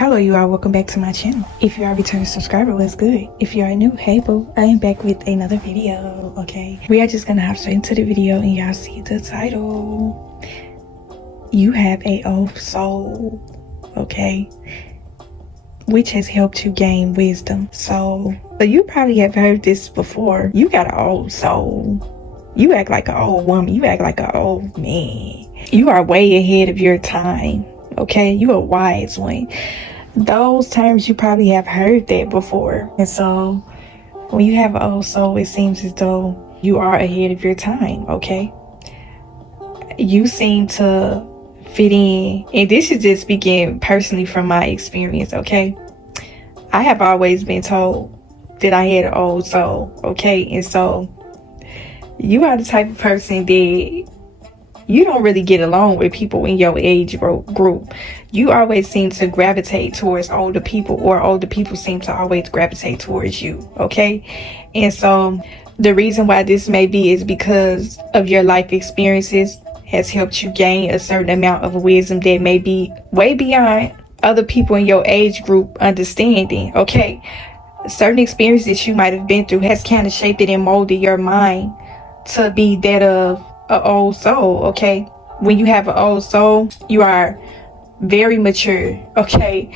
Hello you all, welcome back to my channel. If you are a returning subscriber, what's good? If you are new, hey boo, I am back with another video, okay? We are just gonna hop straight into the video and y'all see the title. You have a old soul, okay? Which has helped you gain wisdom. So you probably have heard this before. You got an old soul. You act like an old woman. You act like an old man. You are way ahead of your time, okay? You a wise one. Those terms, you probably have heard that before. And so when you have an old soul, it seems as though you are ahead of your time, okay? You seem to fit in, and this is just speaking personally from my experience, okay? I have always been told that I had an old soul, okay? And so you are the type of person that you don't really get along with people in your age group. You always seem to gravitate towards older people, or older people seem to always gravitate towards you, okay? And so the reason why this may be is because of your life experiences has helped you gain a certain amount of wisdom that may be way beyond other people in your age group understanding, okay? Certain experiences you might have been through has kind of shaped it and molded your mind to be that of an old soul, okay? When you have an old soul, you are very mature, okay?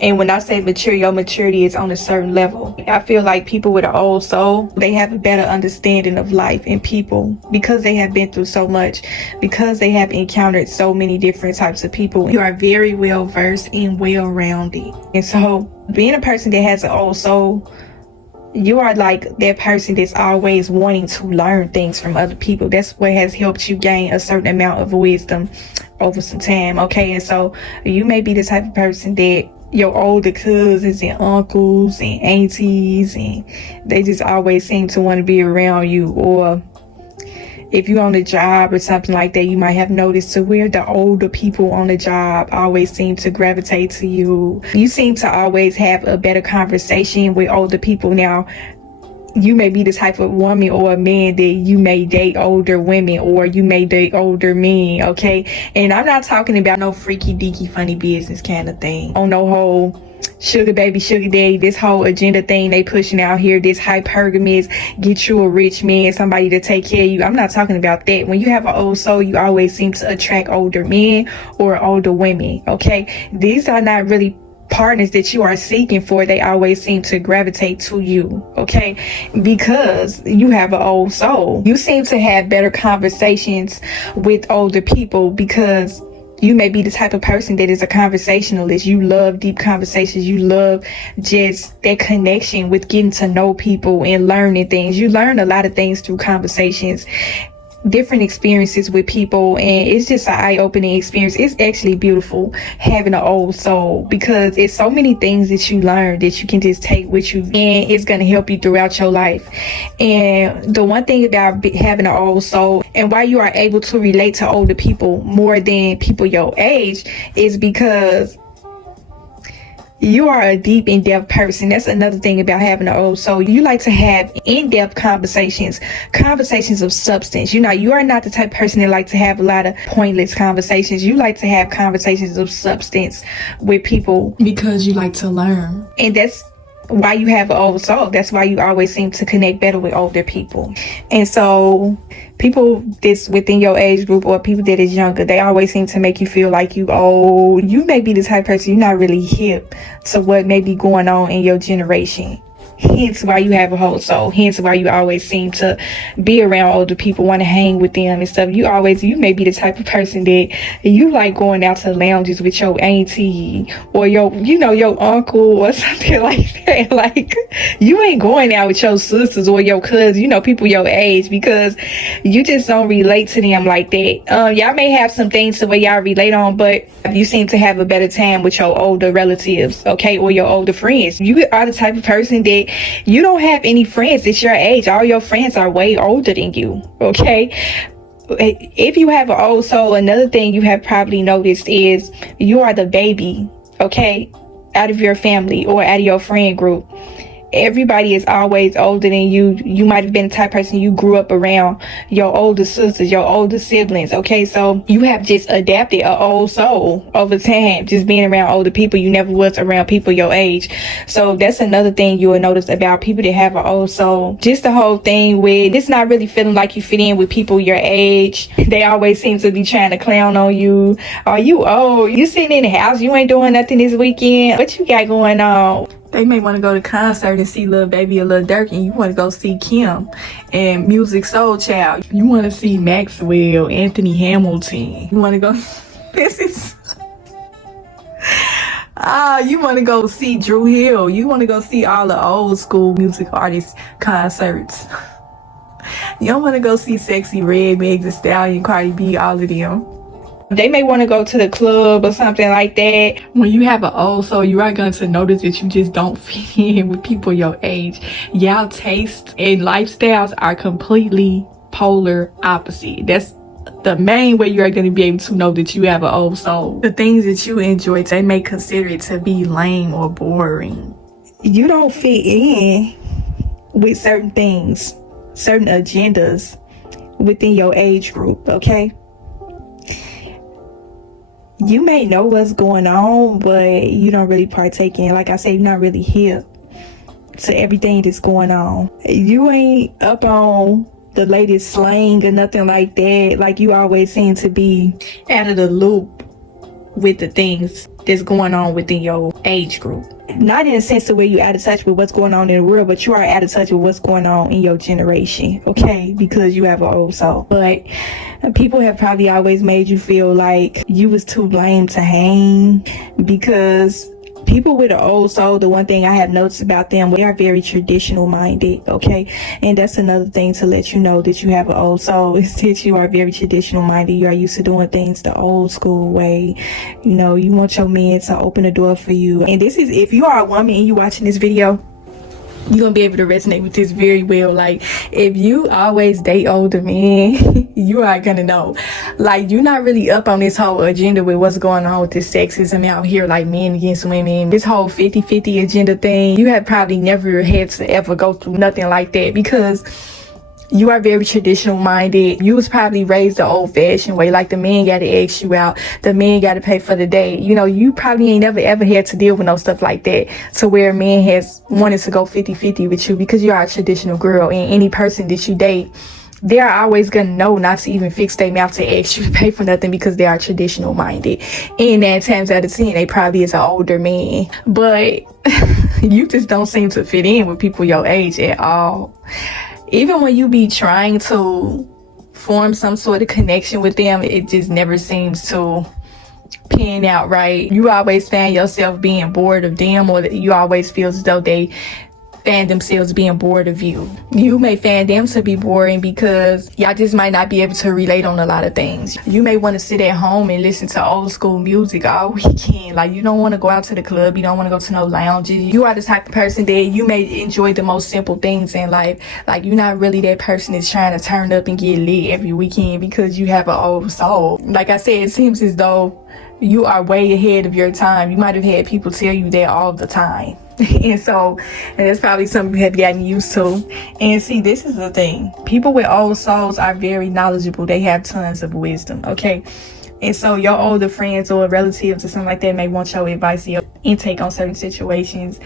And when I say mature, your maturity is on a certain level. I feel like people with an old soul, they have a better understanding of life and people because they have been through so much, because they have encountered so many different types of people. You are very well versed and well rounded. And so being a person that has an old soul, you are like that person that's always wanting to learn things from other people. That's what has helped you gain a certain amount of wisdom over some time, okay? And so you may be the type of person that your older cousins and uncles and aunties, and they just always seem to want to be around you. Or if you're on the job or something like that, you might have noticed to where the older people on the job always seem to gravitate to you. You seem to always have a better conversation with older people. Now, you may be the type of woman or a man that you may date older women, or you may date older men, okay? And I'm not talking about no freaky deaky funny business kind of thing, on no whole sugar baby, sugar daddy, this whole agenda thing they pushing out here, this hypergamous, get you a rich man, somebody to take care of you. I'm not talking about that. When you have an old soul, you always seem to attract older men or older women, okay? These are not really partners that you are seeking for. They always seem to gravitate to you, okay? Because you have an old soul. You seem to have better conversations with older people because you may be the type of person that is a conversationalist. You love deep conversations. You love just that connection with getting to know people and learning things. You learn a lot of things through conversations, different experiences with people, and it's just an eye-opening experience. It's actually beautiful having an old soul because it's so many things that you learn that you can just take with you, and it's going to help you throughout your life. And the one thing about having an old soul and why you are able to relate to older people more than people your age is because you are a deep, in-depth person. That's another thing about having an old soul. You like to have in-depth conversations of substance. You are not the type of person that like to have a lot of pointless conversations. You like to have conversations of substance with people because you like to learn. And that's why you have an old soul. That's why you always seem to connect better with older people. And so people that's within your age group or people that is younger, they always seem to make you feel like you old. You may be the type of person, you're not really hip to what may be going on in your generation. Hence why you have a whole soul. Hence why you always seem to be around older people, want to hang with them and stuff. You may be the type of person that you like going out to lounges with your auntie or your uncle or something like that. Like, you ain't going out with your sisters or your cousins, people your age, because you just don't relate to them like that. Y'all may have some things the way y'all relate on, but you seem to have a better time with your older relatives, okay, or your older friends. You are the type of person that you don't have any friends that's your age. All your friends are way older than you, okay? If you have an old soul, another thing you have probably noticed is you are the baby, okay, out of your family or out of your friend group. everybody is always older than you. You might have been the type of person, you grew up around your older sisters, your older siblings. Okay, so you have just adapted an old soul over time, just being around older people. You never was around people your age. So that's another thing you will notice about people that have an old soul. Just the whole thing with it's not really feeling like you fit in with people your age. They always seem to be trying to clown on you. Are you old? You sitting in the house, you ain't doing nothing this weekend. What you got going on? They may want to go to concert and see Lil Baby or Lil Durk, and you want to go see Kim and Music Soul Child. You want to see Maxwell, Anthony Hamilton. You want to go this is you want to go see Drew Hill. You want to go see all the old school music artists concerts. You don't want to go see Sexy Red, Meg Thee Stallion, Cardi B, all of them. They may want to go to the club or something like that. When you have an old soul, you are going to notice that you just don't fit in with people your age. Y'all tastes and lifestyles are completely polar opposite. That's the main way you are going to be able to know that you have an old soul. The things that you enjoy, they may consider it to be lame or boring. You don't fit in with certain things, certain agendas within your age group, okay? You may know what's going on, but you don't really partake in. Like I said, you're not really hip to everything that's going on. You ain't up on the latest slang or nothing like that. Like, you always seem to be out of the loop with the things that's going on within your age group. Not in a sense of where you're out of touch with what's going on in the world, but you are out of touch with what's going on in your generation, okay? Because you have an old soul. But people have probably always made you feel like you was too lame to hang, because people with an old soul, the one thing I have noticed about them, they are very traditional minded, okay? And that's another thing to let you know that you have an old soul, is that you are very traditional minded. You are used to doing things the old school way. You know, you want your man to open the door for you. And this is, if you are a woman and you watching this video, you're gonna be able to resonate with this very well. Like, if you always date older men, you are gonna know. Like, you're not really up on this whole agenda with what's going on with this sexism out here, like men against women, this whole 50-50 agenda thing. You have probably never had to ever go through nothing like that, because you are very traditional minded. You was probably raised the old fashioned way. Like, the man got to ask you out. The man got to pay for the date. You know, you probably ain't never ever had to deal with no stuff like that, to where a man has wanted to go 50-50 with you, because you are a traditional girl. And any person that you date, they are always gonna know not to even fix their mouth to ask you to pay for nothing, because they are traditional minded. And 9 times out of 10, they probably is an older man. But you just don't seem to fit in with people your age at all. Even when you be trying to form some sort of connection with them, it just never seems to pan out right. You always find yourself being bored of them, or that you always feel as though they find themselves being bored of you. You may find them to be boring because y'all just might not be able to relate on a lot of things. You may want to sit at home and listen to old school music all weekend. Like, you don't want to go out to the club. You don't want to go to no lounges. You are the type of person that you may enjoy the most simple things in life. Like, you're not really that person that's trying to turn up and get lit every weekend because you have an old soul. Like I said, it seems as though you are way ahead of your time. You might have had people tell you that all the time. And that's probably something you have gotten used to. And see, this is the thing. People with old souls are very knowledgeable. They have tons of wisdom, okay? And so your older friends or relatives or something like that may want your advice or your intake on certain situations,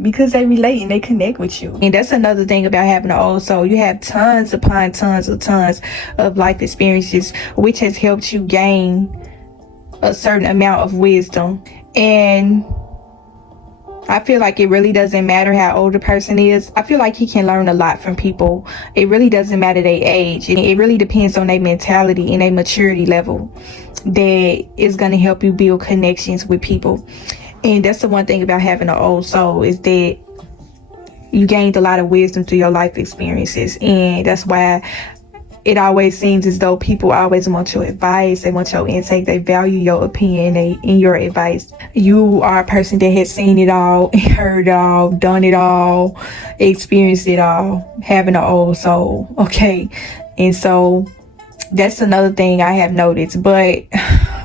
because they relate and they connect with you. And that's another thing about having an old soul. You have tons upon tons of life experiences, which has helped you gain a certain amount of wisdom. And I feel like it really doesn't matter how old a person is. I feel like he can learn a lot from people. It really doesn't matter their age. And it really depends on their mentality and their maturity level that is going to help you build connections with people. And that's the one thing about having an old soul, is that you gained a lot of wisdom through your life experiences. And that's why it always seems as though people always want your advice. They want your intake. They value your opinion and your advice. You are a person that has seen it all, heard it all, done it all, experienced it all, having an old soul, okay? And so that's another thing I have noticed. But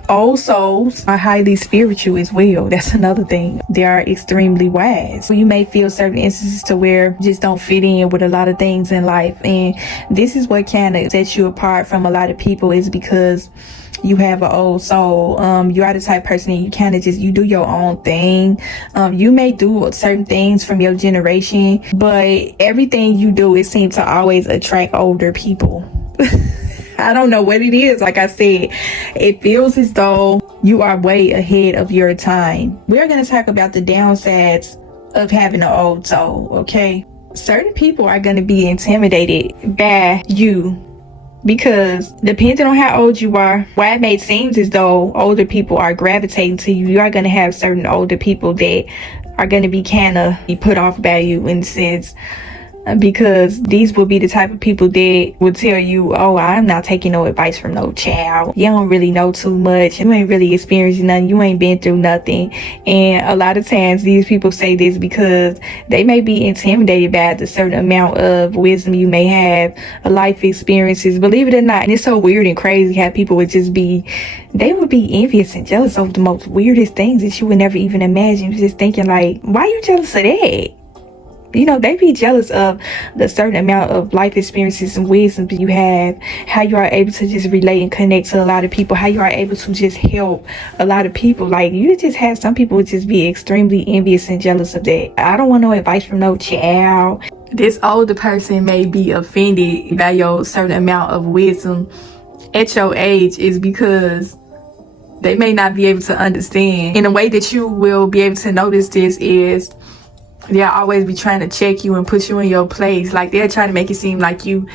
Old souls are highly spiritual as well. That's another thing. They are extremely wise. You may feel certain instances to where you just don't fit in with a lot of things in life. And this is what kind of sets you apart from a lot of people, is because you have an old soul. You are the type of person that you kind of just, you do your own thing. You may do certain things from your generation, but everything you do, it seems to always attract older people. I don't know what it is. Like I said, it feels as though you are way ahead of your time. We're going to talk about the downsides of having an old soul, okay? Certain people are going to be intimidated by you, because depending on how old you are, why it may seem as though older people are gravitating to you, you are going to have certain older people that are going to be kind of put off by you in a sense, because these will be the type of people that will tell you, oh, I'm not taking no advice from no child. You don't really know too much. You ain't really experienced nothing. You ain't been through nothing. And a lot of times these people say this because they may be intimidated by the certain amount of wisdom you may have, life experiences. Believe it or not, and it's so weird and crazy how people would just be, they would be envious and jealous of the most weirdest things that you would never even imagine. You're just thinking like, why are you jealous of that? You know, they be jealous of the certain amount of life experiences and wisdom that you have, how you are able to just relate and connect to a lot of people, how you are able to just help a lot of people. Like, you just have some people would just be extremely envious and jealous of that. I don't want no advice from no child. This older person may be offended by your certain amount of wisdom at your age, is because they may not be able to understand. In a way that you will be able to notice this is, they'll always be trying to check you and put you in your place. Like, they're trying to make it seem like you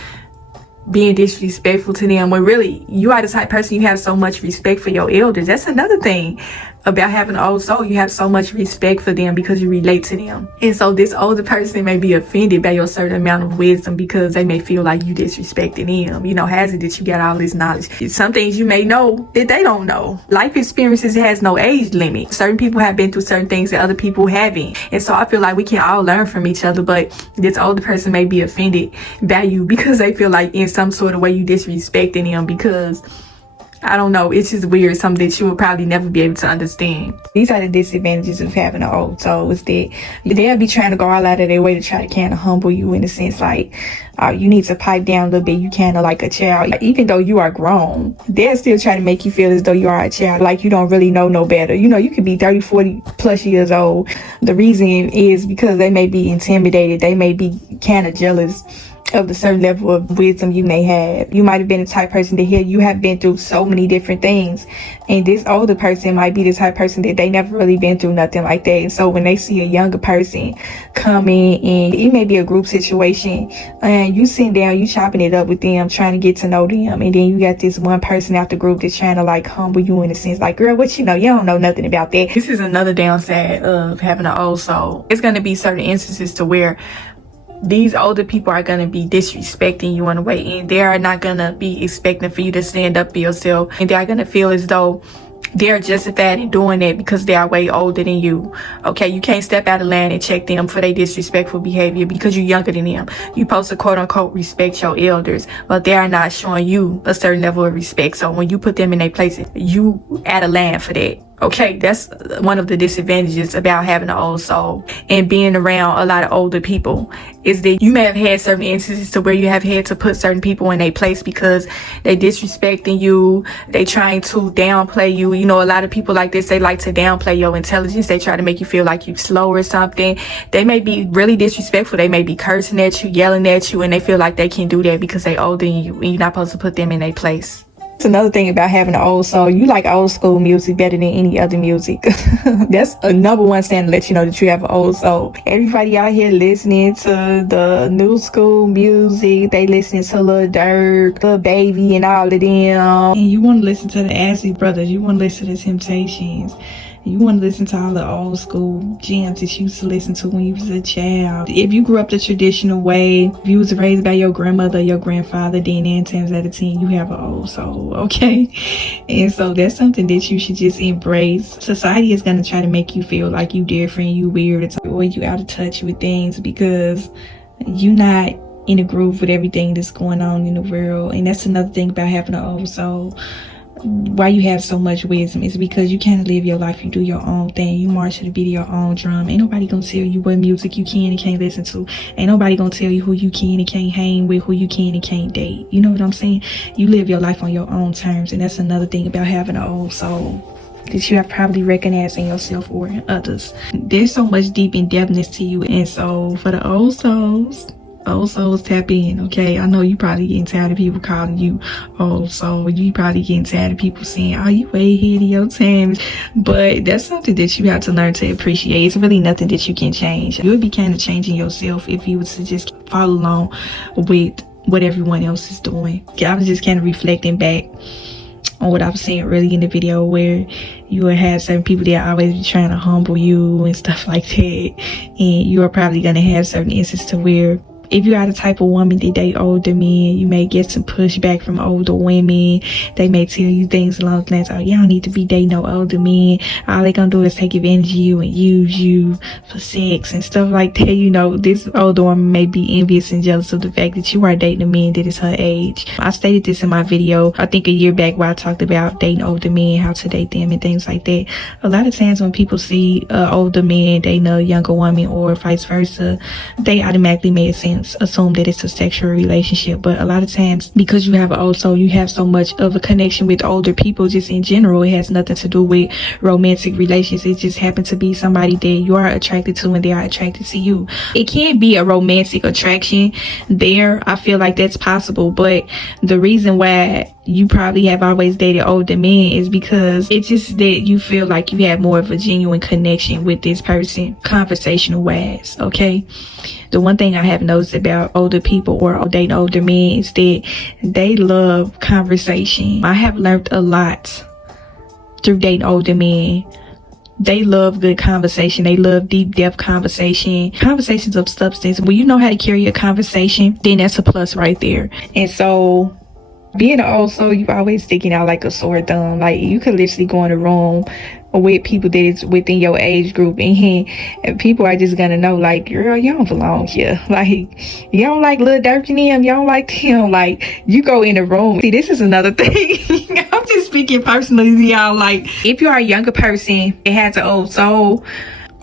being disrespectful to them, when really you are the type of person, you have so much respect for your elders. That's another thing about having an old soul. You have so much respect for them because you relate to them. And so this older person may be offended by your certain amount of wisdom because they may feel like you disrespecting them. You know, has it that you got all this knowledge? Some things you may know that they don't know. Life experiences has no age limit. Certain people have been through certain things that other people haven't. And so I feel like we can all learn from each other, but this older person may be offended by you because they feel like in some sort of way you disrespecting them, because I don't know, it's just weird, something that you will probably never be able to understand. These are the disadvantages of having an old soul, is that they'll be trying to go all out of their way to try to kind of humble you, in a sense like, you need to pipe down a little bit. You kind of like a child. Even though you are grown, they're still trying to make you feel as though you are a child, like you don't really know no better. You know, you could be 30, 40 plus years old. The reason is because they may be intimidated. They may be kind of jealous of the certain level of wisdom you may have. You might have been the type of person that here you have been through so many different things, and this older person might be the type of person that they never really been through nothing like that. And so when they see a younger person come in, and it may be a group situation, and you sitting down, you chopping it up with them, trying to get to know them, and then you got this one person out the group that's trying to like humble you, in a sense like, girl, what you know? You don't know nothing about that. This is another downside of having an old soul. It's going to be certain instances to where these older people are going to be disrespecting you in a way, and they are not going to be expecting for you to stand up for yourself, and they are going to feel as though they're justified in doing that because they are way older than you. Okay, you can't step out of line and check them for their disrespectful behavior because you're younger than them. You're supposed to quote unquote respect your elders, but they are not showing you a certain level of respect. So when you put them in their places, you out of line for that. Okay, that's one of the disadvantages about having an old soul and being around a lot of older people, is that you may have had certain instances to where you have had to put certain people in their place because they disrespecting you, they trying to downplay you. You know, a lot of people like this, they like to downplay your intelligence. They try to make you feel like you slow or something. They may be really disrespectful. They may be cursing at you, yelling at you, and they feel like they can do that because they older than you, and you're not supposed to put them in their place. Another thing about having an old soul, you like old school music better than any other music. That's a number one sign to let you know that you have an old soul. Everybody out here listening to the new school music, they listening to Lil Durk, Lil Baby, and all of them. And you want to listen to the Ashley Brothers, you want to listen to the Temptations. You want to listen to all the old school jams that you used to listen to when you was a child. If you grew up the traditional way, if you was raised by your grandmother, your grandfather, then 9 times out of 10, you have an old soul, okay? And so that's something that you should just embrace. Society is going to try to make you feel like you different, you weird, or you out of touch with things because you're not in a groove with everything that's going on in the world. And that's another thing about having an old soul. why you have so much wisdom is because you kind of live your life. You do your own thing. You march to the beat of your own drum. Ain't nobody gonna tell you what music you can and can't listen to. Ain't nobody gonna tell you who you can and can't hang with, who you can and can't date. You know what I'm saying? You live your life on your own terms, and that's another thing about having an old soul that you have probably recognized in yourself or in others. There's so much deep in depthness to you, and so for the old souls, tap in, okay? I know you probably getting tired of people calling you old soul. You probably getting tired of people saying, oh, you way ahead of your time. But that's something that you have to learn to appreciate. It's really nothing that you can change. You would be kind of changing yourself if you was to just follow along with what everyone else is doing. I was just kind of reflecting back on what I was saying early in the video, where you would have certain people that always be trying to humble you and stuff like that. And you are probably going to have certain instances to where if you are the type of woman that date older men, you may get some pushback from older women. They may tell you things along the lines, oh, you don't need to be dating no older men. All they gonna do is take advantage of you and use you for sex and stuff like that. You know, this older woman may be envious and jealous of the fact that you are dating a man that is her age. I stated this in my video, I think a year back, where I talked about dating older men, how to date them and things like that. A lot of times when people see older men dating a younger woman or vice versa, they automatically may assume that it's a sexual relationship. But a lot of times, because you have an old soul, you have so much of a connection with older people just in general. It has nothing to do with romantic relations. It just happens to be somebody that you are attracted to and they are attracted to you. It can be a romantic attraction there. I feel like that's possible, but the reason why you probably have always dated older men is because it's just that you feel like you have more of a genuine connection with this person, conversational wise, okay? The one thing I have noticed about older people or dating older men is that they love conversation. I have learned a lot through dating older men. They love good conversation. They love deep depth conversation, conversations of substance. When you know how to carry a conversation, then that's a plus right there. And so being an old soul, you always sticking out like a sore thumb. Like, you could literally go in a room with people that is within your age group, and people are just gonna know, like, girl, you don't belong here. Like, you don't like Lil Durk and them, you don't like him. Like, you go in the room. See, this is another thing. I'm just speaking personally, y'all. Like, if you are a younger person that has an old soul,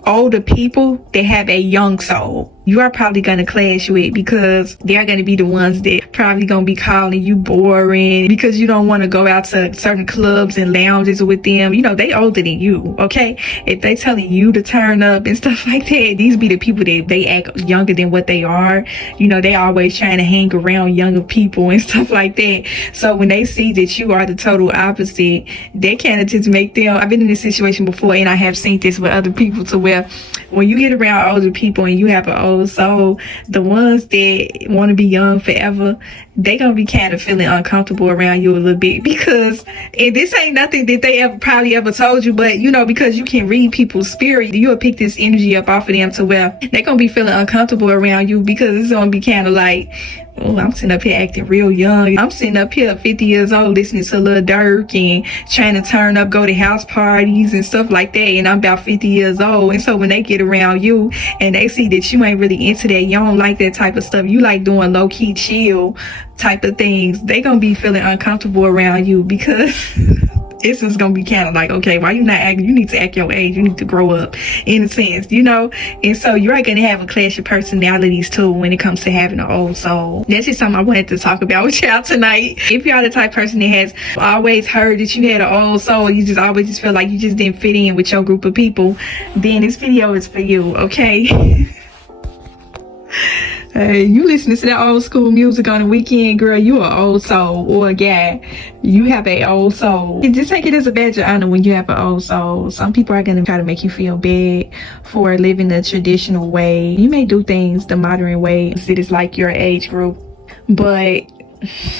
older people that have a young soul, you are probably going to clash with, because they're going to be the ones that probably going to be calling you boring because you don't want to go out to certain clubs and lounges with them. You know, they older than you, okay? If they telling you to turn up and stuff like that, these be the people that they act younger than what they are. You know, they always trying to hang around younger people and stuff like that. So when they see that you are the total opposite, they kind of just make them, I've been in this situation before, and I have seen this with other people, to where when you get around older people and you have an old soul, the ones that want to be young forever, they gonna be kind of feeling uncomfortable around you a little bit, because, and this ain't nothing that they probably ever told you, but you know, because you can read people's spirit, you'll pick this energy up off of them, to where they gonna be feeling uncomfortable around you, because it's gonna be kind of like, oh, I'm sitting up here acting real young. I'm sitting up here 50 years old listening to Lil Durk and trying to turn up, go to house parties and stuff like that, and I'm about 50 years old. And so when they get around you and they see that you ain't really into that, you don't like that type of stuff, you like doing low-key chill type of things, they gonna be feeling uncomfortable around you, because it's just gonna be kind of like, okay, why you not acting? You need to act your age. You need to grow up, in a sense, you know? And so you are gonna have a clash of personalities too when it comes to having an old soul. That's just something I wanted to talk about with y'all tonight. If y'all the type of person that has always heard that you had an old soul, you just always just feel like you just didn't fit in with your group of people, then this video is for you, okay? Hey, you listening to that old school music on the weekend, girl, you an old soul, or a guy, you have an old soul. And just take it as a badge of honor when you have an old soul. Some people are going to try to make you feel bad for living the traditional way. You may do things the modern way, it is like your age group, but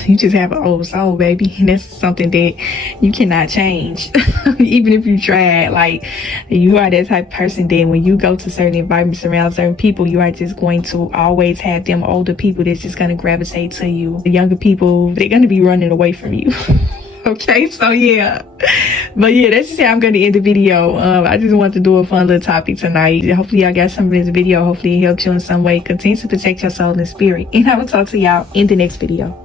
you just have an old soul, baby, and that's something that you cannot change. Even if you try. Like, you are that type of person that when you go to certain environments around certain people, you are just going to always have them older people that's just going to gravitate to you. The younger people, they're going to be running away from you. Okay, so yeah, but yeah, that's just how I'm going to end the video. I just wanted to do a fun little topic tonight. Hopefully y'all got something in this video. Hopefully it helped you in some way. Continue to protect your soul and spirit, and I will talk to y'all in the next video.